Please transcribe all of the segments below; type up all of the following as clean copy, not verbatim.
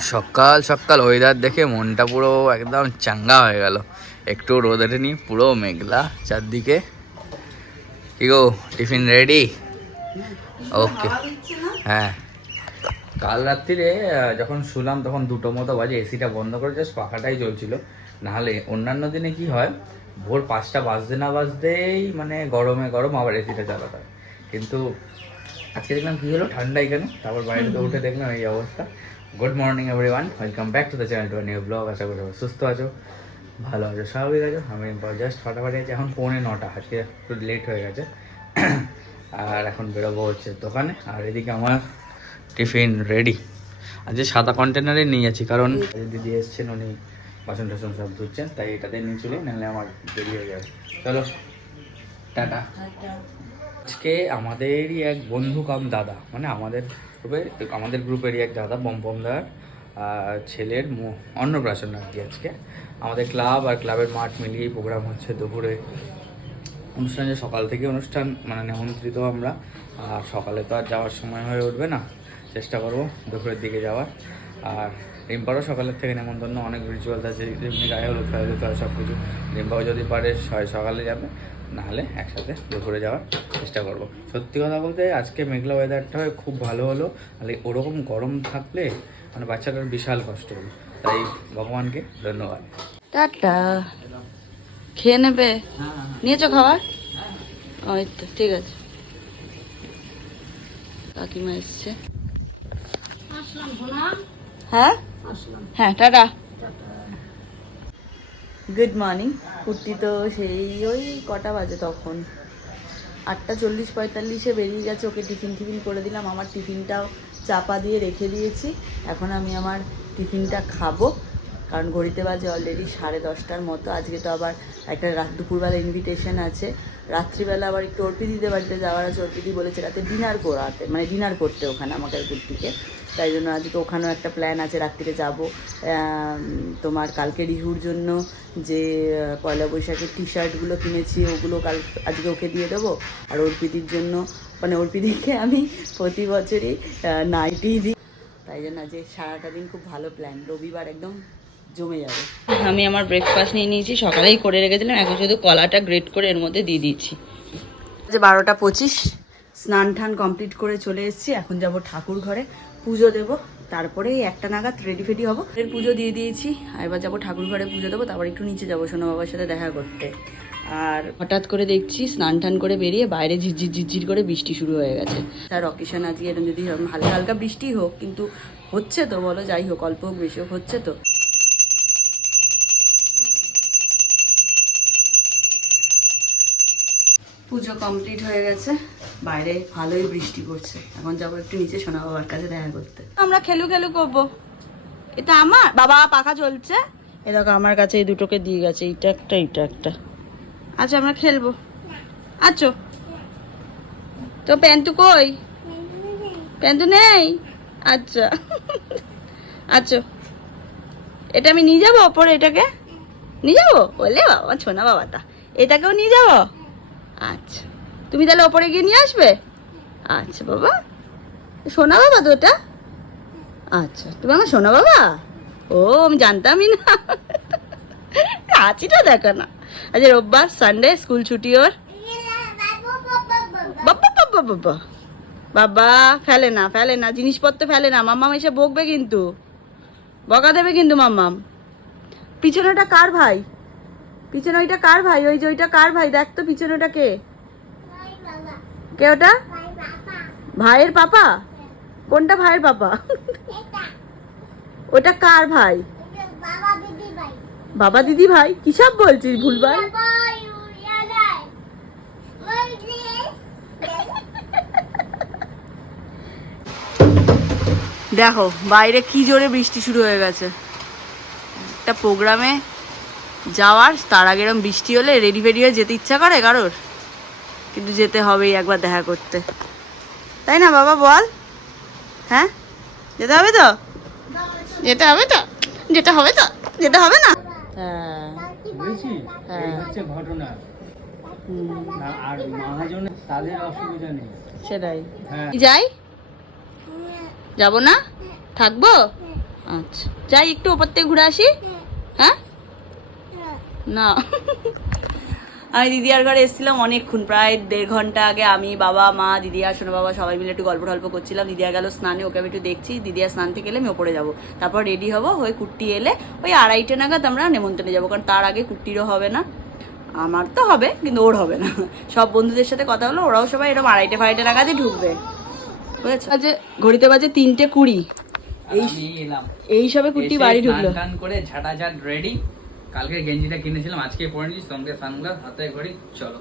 সকাল সকাল ওয়েদার দেখে মনটা পুরো একদম চাঙ্গা হয়ে গেল। একটু রোদ ওঠেনি, পুরো মেঘলা চারদিকে। কি গো, টিফিন রেডি? ওকে। হ্যাঁ, কাল রাত্রিরে যখন শুলাম তখন 2টো মতো বাজে, এসিটা বন্ধ করে জাস্ট পাখাটাই চলছিল। নাহলে অন্যান্য দিনে কি হয়, ভোর 5টা বাজতে না বাজতেই মানে গরমে গরম আবার এসিটা চালাতে হয়। কিন্তু আজকে দেখলাম কি হলো, ঠান্ডা এখানে, তারপর বাইরে উঠে দেখলাম এই অবস্থা। Good morning everyone, welcome back to the channel, to a new blog. আশা করি সুস্থ আছো, ভালো আছো, স্বাভাবিক আছো। আমি জাস্ট ফাটাফাটি আছি। এখন 9:45, আজকে একটু লেট হয়ে গেছে। আর এখন বেরোবো হচ্ছে দোকানে। আর এদিকে আমার টিফিন রেডি। আজকে সাদা কন্টেনারে নিয়ে যাচ্ছি, কারণ দিদি এসছেন, উনি বাসন টাসন সব ধুচ্ছেন, তাই এটাতে নিয়ে চলে, নাহলে আমার দেরি হয়ে যাবে। চলো টাটা। আজকে আমাদেরই এক বন্ধু কাম দাদা, মানে আমাদের গ্রুপেরই এক দাদা, বমদার ছেলের অন্নপ্রাশন আর কি। আজকে আমাদের ক্লাব আর ক্লাবের মাঠ মিলিয়েই প্রোগ্রাম হচ্ছে। দুপুরে অনুষ্ঠান, যে সকাল থেকে অনুষ্ঠান, মানে নিমন্ত্রিত আমরা। আর সকালে তো আর যাওয়ার সময় হয়ে উঠবে না, চেষ্টা করবো দুপুরের দিকে যাওয়ার। আর রিম্পারও সকালের থেকে নেমন্তন্ন, অনেক রিচুয়ালস আছে, যেমনি গায়ে হলুদ খাওয়া দিতে হয়, সব কিছু। রিম্পাও যদি পারে সকালে যাবে, নাহলে একসাথে দুপুরে যাওয়ার চেষ্টা করব। সত্যি কথা বলতে আজকে মেঘলা ওয়েদারটা খুব ভালো হলো, তাহলে ওরকম গরম থাকলে মানে বাচ্চাটার বিশাল কষ্ট হলো। তাই ভগবানকে ধন্যবাদ। টাটা। খেয়ে নেবে? নিয়েছো খাবার? ওই তো, ঠিক আছে। কাকিমা এসছে। হ্যাঁ হ্যাঁ, টাটা। Good morning. কুর্তি তো সেই ওই কটা বাজে তখন, 8:40-45 বেরিয়ে গেছে। ওকে টিফিন করে দিলাম, আমার টিফিনটাও চাপা দিয়ে রেখে দিয়েছি। এখন আমি আমার টিফিনটা খাবো, কারণ ঘড়িতে বাজে অলরেডি 10:30টার মতো। আজকে তো আবার একটা দুপুরবেলা ইনভিটেশন আছে, রাত্রিবেলা আবার একটু অর্পিদিদের বাড়িতে যাওয়ার আছে। অর্পিদি বলেছে রাতে ডিনার করতে ওখানে আমাকে কুর্তিকে, তাই জন্য আজকে ওখানেও একটা প্ল্যান আছে, রাত্রিরে যাব। তোমার কালকে রিহুর জন্য যে পয়লা বৈশাখের টি শার্টগুলো কিনেছি, ওগুলো আজকে ওকে দিয়ে দেবো। আর অর্পিদির জন্য, মানে অর্পিদিকে আমি প্রতি বছরই নাইটি দিই, তাই জন্য আজকে সারাটা দিন খুব ভালো প্ল্যান। রবিবার একদম জমে যাবে। আমি আমার ব্রেকফাস্ট নিয়ে নিয়েছি, সকালেই করে রেখেছিলাম, এখন শুধু কলাটা গ্রেট করে এর মধ্যে দিয়ে দিচ্ছি। যে 12টা 25, স্নান টান কমপ্লিট করে চলে এসেছি। এখন যাব ঠাকুর ঘরে, পুজো দেবো, তারপরে 1টা নাগাদ রেডি ফেডি হবো। এর পুজো দিয়ে দিয়েছি, এবার যাবো ঠাকুর ঘরে পুজো দেবো, তারপর একটু নিচে যাবো সোনা বাবার সাথে দেখা করতে। আর হঠাৎ করে দেখছি স্নান টান করে বেরিয়ে বাইরে ঝিরঝির করে বৃষ্টি শুরু হয়ে গেছে। তার অকেশন আজকে এরকম যদি হালকা হালকা বৃষ্টি হোক, কিন্তু হচ্ছে তো, বলো যাই হোক, অল্প হোক বেশি হোক, হচ্ছে তো। পুজো কমপ্লিট হয়ে গেছে, বাইরে ভালোই বৃষ্টি পড়ছে। এখন যাবো একটু নিচে সোনা বাবার কাছে দেখা করতে। আমরা খেলু করবো। এটা আমার বাবা, পাখা চলছে। এ দেখো আমার কাছে এই দুটোকে দিয়ে গেছে, এইটা একটা। আচ্ছা আমরা খেলবো। আচ্ছা, তো প্যান্টু কই? প্যান্টু নেই? আচ্ছা আচ্ছা, এটা আমি নিয়ে যাবো ওপরে, এটাকে নিয়ে যাবো? বলে বাবা, সোনা বাবাটা, এটাকেও নিয়ে যাবো? আচ্ছা, তুমি তাহলে ওপরে গিয়ে নিয়ে আসবে? আচ্ছা বাবা, সোনা বাবা তো ওটা। আচ্ছা, তুমি আমার সোনা বাবা? ও, আমি জানতামই না। আছিটা দেখো না। আজ রোববার, সানডে, স্কুল ছুটি ওর। বাবা বাবা বাবা বাবা, ফেলে না জিনিসপত্র, ফেলে না। মাম্মাম এসে বকবে কিন্তু, বকা দেবে কিন্তু মাম্মাম। পিছনে ওটা কার ভাই? পিছনে ওইটা কার ভাই? ওই যে ওইটা কার ভাই? দেখ তো পিছনে ওটা কে? কে ওটা? ভাইয়ের পাপা? কোনটা ভাইয়ের পাপা? ওটা কার ভাই? বাবা দিদি ভাই? কি সব বলছিস ভুলভাল? দেখো বাইরে কি জোরে বৃষ্টি শুরু হয়ে গেছে। একটা প্রোগ্রামে যাওয়ার, তার আগে এরকম বৃষ্টি হলে রেডি ফেডি হয়ে যেতে ইচ্ছা করে কারোর? কিন্তু যেতে হবেই একবার দেখা করতে, তাই না বাবা বল? হ্যাঁ, যেতে হবে তো, যেতে হবে তো, যেতে হবে তো, যেতে হবে না? হ্যাঁ ঘটনা আর মহাজনের তাদের অসুবিধা নেই, সেটাই। যাই, যাবো না, থাকবো। আচ্ছা যাই একটু ওপর থেকে ঘুরে আসি। হ্যাঁ না আমি দিদিয়ার ঘরে এসেছিলাম অনেকক্ষণ, প্রায় 1.5 ঘন্টা আগে। আমি, বাবা, মা, দিদিয়া, সোনা বাবা সবাই মিলে একটু গল্প টল্প করছিলাম। দিদিয়া গেল স্নানে, ওকে আমি একটু দেখছি। দিদিয়া স্নান থেকে এলে আমি ওপরে যাবো, তারপর রেডি হবো হয়ে কুট্টি এলে ওই 2:30 নাগাদ আমরা নেমন্তন্নে যাবো, কারণ তার আগে কুট্টিরও হবে না, আমার তো হবে কিন্তু ওর হবে না। সব বন্ধুদের সাথে কথা হলো, ওরাও সবাই এরকম 2:30 নাগাদই ঢুকবে, বুঝেছো? আজ ঘড়িতে বাজে 3:20। এই সবে কুট্টি বাড়ি ঢুকলো। স্নান করে ঝাঁটাঝাট রেডি। কালকে গেঞ্জিটা কিনেছিলাম, আজকে পরে নিয়েছি, সঙ্গে সানগ্লাস, হাতে ঘড়ি, চলো।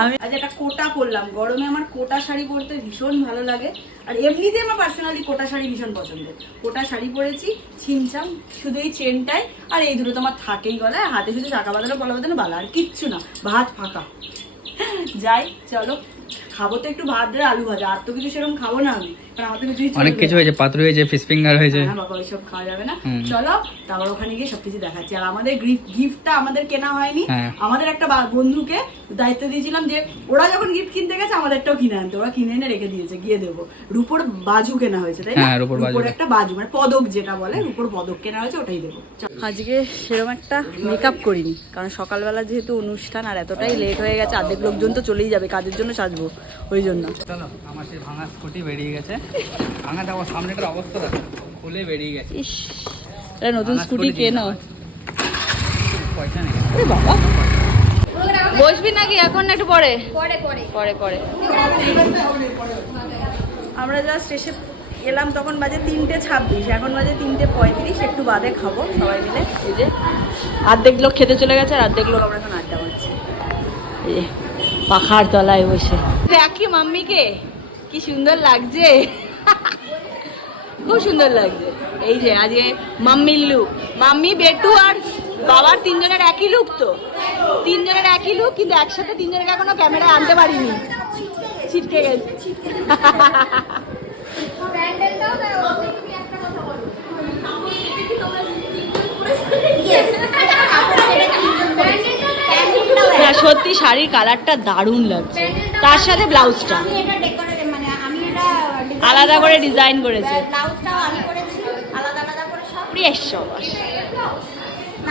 আমি আজ একটা কোটা পরলাম, গরমে আমার কোটা শাড়ি পরতে ভীষণ ভালো লাগে, আর এমনিতে আমার পার্সোনালি কোটা শাড়ি ভীষণ পছন্দের। কোটা শাড়ি পরেছি, ছিমছাম, শুধু এই চেনটাই আর এই দুটো তো আমার থাকেই গলায়, হাতে শুধু চাকা বাঁধানো, গলা বাঁধানো, বালা, আর কিচ্ছু না, ভাত ফাঁকা। যাই চলো, খাবো তো একটু ভাত দিয়ে আলু ভাজা, আর তো কিছু সেরকম খাবো না আমি, কারণ আমার তো কিছুই অনেক কিছু হয়েছে, পাতুরি হয়েছে, ফিশ ফিঙ্গার হয়েছে। হ্যাঁ বাবা ওইসব খাওয়া যাবে না। চলো তারপর ওখানে গিয়ে সবকিছু দেখাচ্ছি। আর আমাদের গিফটটা আমাদের কেনা হয়নি, আমাদের একটা বন্ধুকে দায়িত্ব দিয়েছিলাম যে ওরা যখন গিফট কিনতে গেছে আমাদেরটাও কিনে আনতে, ওরা কিনে এনে রেখে দিয়েছে, গিয়ে দেবো। রূপোর বাজু কেনা হয়েছে, তাই না? রূপোর একটা বাজু, মানে পদক যেটা বলে, রূপোর পদক কেনা হয়েছে, ওটাই দেবো। আজকে সেরকম একটা মেকআপ করিনি, কারণ সকালবেলা যেহেতু অনুষ্ঠান আর এতটাই লেট হয়ে গেছে, অর্ধেক লোকজন তো চলেই যাবে, কাজের জন্য সাজবো ওই জন্য। চলো, আমার সেই ভাঙা স্কুটি বেরিয়ে গেছে, ভাঙাটা আমার সামনেটার অবস্থা খুলে বেরিয়ে গেছে। ইস, এটা নতুন স্কুটি কেনো? পয়সা নেই বাবা। বসবি নাকি এখন না একটু পরে? পরে পরে। আমরা জাস্ট এসে এলাম, তখন বাজে 3:26, এখন বাজে 3:35, একটু বাদে খাবো সবাই মিলে। এই যে অর্ধেক লোক খেতে চলে গেছে আর অর্ধেক লোক আমরা এখন আড্ডা মারছি এই যে পাখার তলায় বসে। দেখি মাম্মিকে কি সুন্দর লাগছে, খুব সুন্দর লাগছে। এই যে আজকে মাম্মির লুক, মাম্মি, বেটু আর বাবার 3 জনের একই লুক, তো 3 জনের একই লুক, কিন্তু একসাথে 3 জনকে এখনো ক্যামেরায় আনতে পারিনি, ছিটকে গেছে। হ্যাঁ সত্যি শাড়ির কালারটা দারুণ লাগছে, তার সাথে ব্লাউজটা আলাদা করে ডিজাইন করেছে।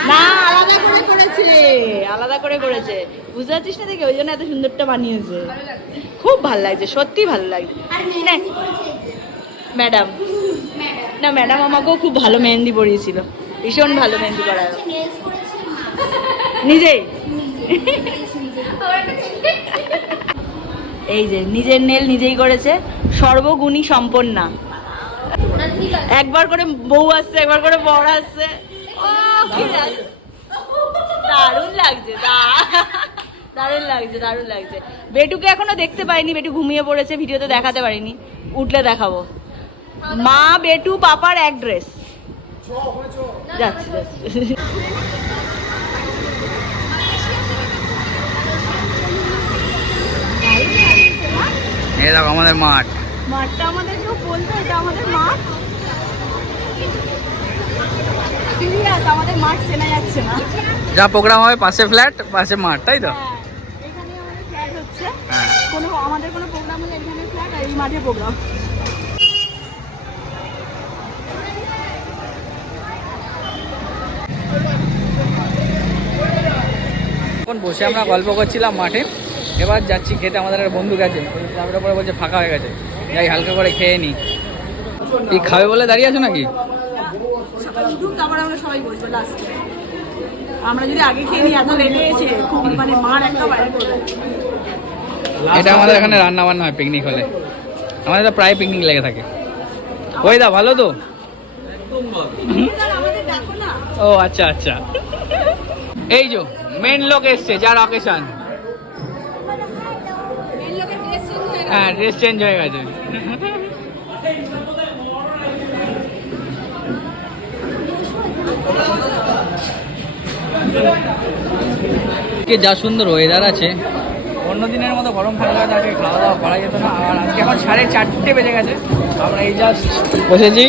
না আলাদা করে করেছে, আলাদা করে করেছে, বুঝতে পারছিস না দেখে, ওই জন্য এত সুন্দরটা বানিয়েছে। খুব ভালো লাগছে, সত্যি ভালো লাগছে। ম্যাডাম, না ম্যাডাম আমাকেও খুব ভালো মেহেন্দি পরিয়েছিল, ভীষণ ভালো মেহেন্দি করা, নিজেই। এই যে নিজের নেল নিজেই করেছে, সর্বগুণী সম্পন্না। একবার করে বউ আসছে, একবার করে বর আসছে, দারুণ লাগছে, দারুণ লাগছে, দারুণ লাগছে। বেটুকে এখনো দেখতে পাইনি, বেটু ঘুমিয়ে পড়েছে, ভিডিওতে দেখাতে পারিনি, উঠলে দেখাবো। মা, বেটু, পাপার এক ড্রেস। যাচ্ছি যাচ্ছি। এই দেখো আমাদের মাঠ, মাঠটা আমাদের কেউ বলতো এটা আমাদের মাঠ, সিরিয়াস আমাদের মাঠ চেনা যাচ্ছে না। যা প্রোগ্রাম হবে পাশে ফ্ল্যাট, পাশে মাঠ, তাই তো? এখানে আমাদের ফ্ল্যাট হচ্ছে, কোনো আমাদের কোনো প্রোগ্রাম হলে এখানে ফ্ল্যাট আর এই মাঠে প্রোগ্রাম। এখন বসে আমরা গল্প করছিলাম মাঠে, এবার যাচ্ছি খেতে, আমাদের একটা বন্ধু গেছে, তারপরে পরে বলছে ফাঁকা হয়ে গেছে, যাই হালকা করে খেয়ে নিই। কি খাবে বলে দাঁড়িয়ে আছো নাকি? তারপর আমরা সবাই বসবো লাস্টে, আমরা যদি আগে খেয়ে নিই, এত লেটে এসে খুব মানে মার একটা বাইরে করবে। এটা আমাদের এখানে রান্না বান্না হয় পিকনিক হলে, আমাদের তো প্রায় পিকনিক লেগে থাকে। ওই দা ভালো তো? ও আচ্ছা আচ্ছা, এই যে মেন লোক এসছে, যার অকেশন। হ্যাঁ ড্রেস চেঞ্জ হয়ে গেছে। যা সুন্দর ওয়েদার আছে, অন্য দিনের মতো গরম ঠান্ডা আজকে খাওয়া দাওয়া করা যেত না। আর আজকে এখন 4:30 বেজে গেছে, আমরা এই জাস্ট বসেছি,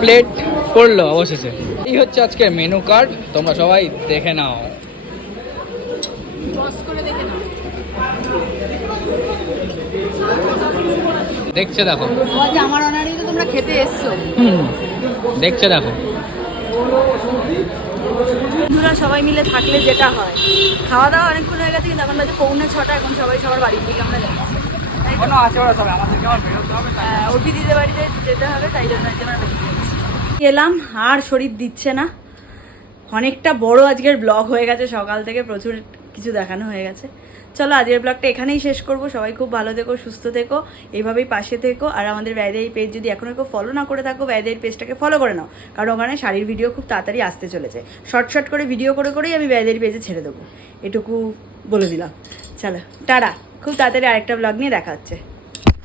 প্লেট করলো অবশেষে। এই হচ্ছে আজকে মেনু কার্ড, তোমরা সবাই দেখে নাও। দেখছে দেখো, আজ আমার অনারেই তো তোমরা খেতে এসছো। দেখছে দেখো। বন্ধুরা সবাই মিলে থাকলে যেটা হয়, খাওয়া দাওয়া অনেকক্ষণ হয়ে গেছে কিন্তু এখন বাজে 6:45, এখন সবাই সবার বাড়ির দিকে আমরা যাচ্ছি। কোনো আছে ওরা সবাই, আমাদেরকে আবার বেরোতে হবে। অতিথিদের বাড়িতে যেতে হবে, তাই জন্য আজকে আমরা বেরিয়ে যাচ্ছি। এলাম আর শরীর দিচ্ছে না, অনেকটা বড় আজকের ব্লগ হয়ে গেছে, সকাল থেকে প্রচুর কিছু দেখানো হয়ে গেছে। চলো আজকের ব্লগটা এখানেই শেষ করব। সবাই খুব ভালো থেকো, সুস্থ থেকো, এইভাবেই পাশে থেকো। আর আমাদের ব্যয়দায়ী পেজ যদি এখনও কেউ ফলো না করে থাকো, ব্যয়দায়ী পেজটাকে ফলো করে নাও, কারণ ওখানে শাড়ির ভিডিও খুব তাড়াতাড়ি আসতে চলেছে। শর্ট করে ভিডিও করেই আমি ব্যয়দায়ী পেজে ছেড়ে দেবো, এটুকু বলে দিলাম। চলো টাটা, খুব তাড়াতাড়ি আরেকটা ব্লগ নিয়ে দেখা হচ্ছে।